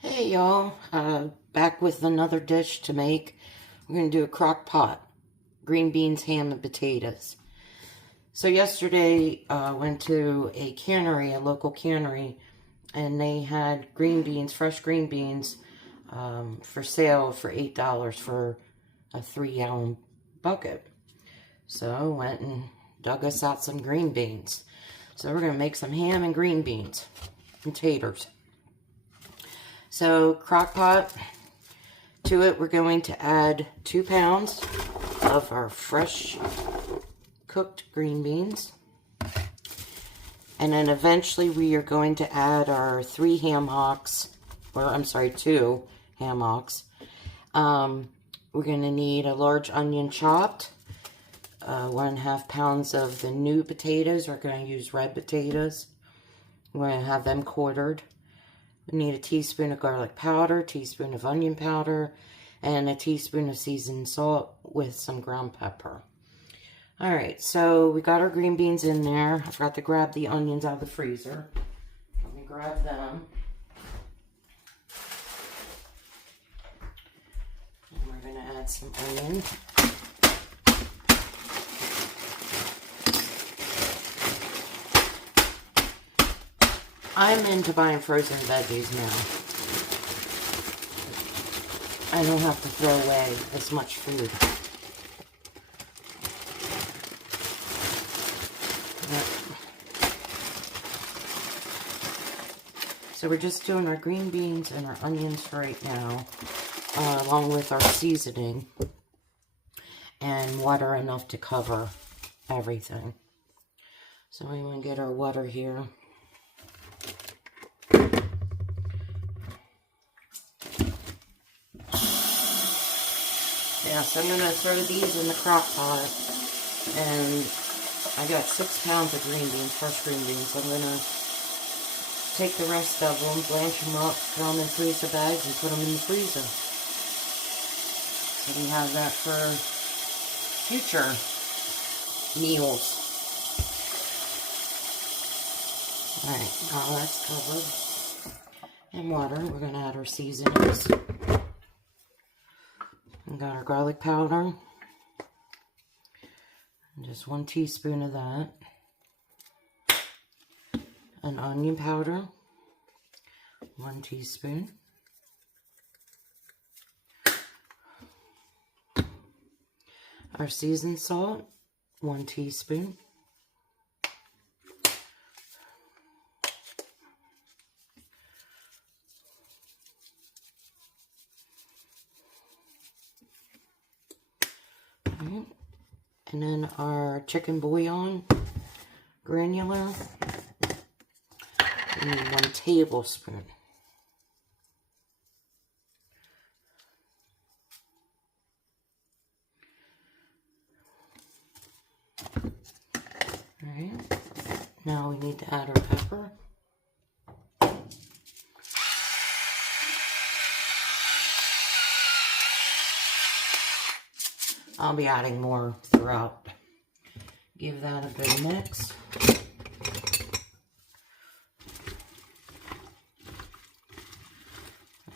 Hey y'all, back with another dish to make. We're going to do a crock pot, green beans, ham, and potatoes. So yesterday, I went to a cannery, a local cannery, and they had green beans, fresh green beans, for sale for $8 for a 3-gallon bucket. So I went and dug us out some green beans. So we're going to make some ham and green beans and taters. So, crock pot, to it we're going to add 2 pounds of our fresh cooked green beans. And then eventually we are going to add our 2 ham hocks. We're going to need a large onion chopped, 1.5 pounds of the new potatoes. We're going to use red potatoes. We're going to have them quartered. We need a teaspoon of garlic powder, teaspoon of onion powder, and a teaspoon of seasoned salt with some ground pepper. Alright, so we got our green beans in there. I forgot to grab the onions out of the freezer. Let me grab them. And we're going to add some onion. I'm into buying frozen veggies now. I don't have to throw away as much food. So we're just doing our green beans and our onions for right now, along with our seasoning and water enough to cover everything. So we want to get our water here. Yeah, so I'm going to throw these in the crock pot, and I got 6 pounds of green beans, fresh green beans. I'm going to take the rest of them, blanch them up, throw them in freezer bags, and put them in the freezer. So we have that for future meals. Alright, now that's covered. And water, we're going to add our seasonings. We got our garlic powder, and just 1 teaspoon of that, and onion powder, 1 teaspoon, our seasoned salt, 1 teaspoon, and then our chicken bouillon, granular, we need 1 tablespoon. Alright, now we need to add our pepper. I'll be adding more throughout. Give that a good mix.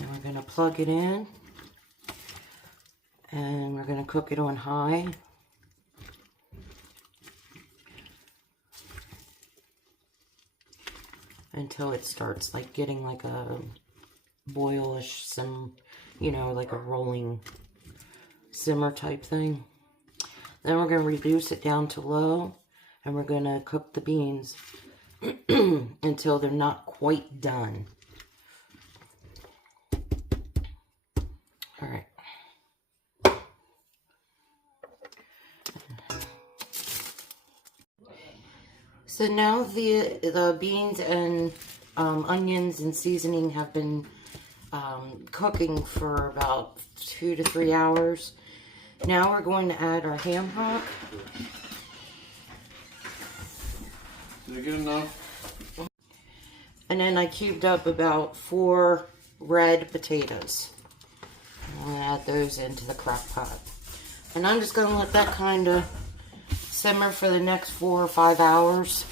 And we're going to plug it in. And we're going to cook it on high. Until it starts like getting like a boilish, like a rolling simmer type thing. Then we're going to reduce it down to low, and we're going to cook the beans until they're not quite done. Alright. So now the beans and onions and seasoning have been cooking for about 2 to 3 hours. Now we're going to add our ham hock. Is that good enough? And then I cubed up about 4 red potatoes. I'm going to add those into the crock pot. And I'm just going to let that kind of simmer for the next 4 or 5 hours.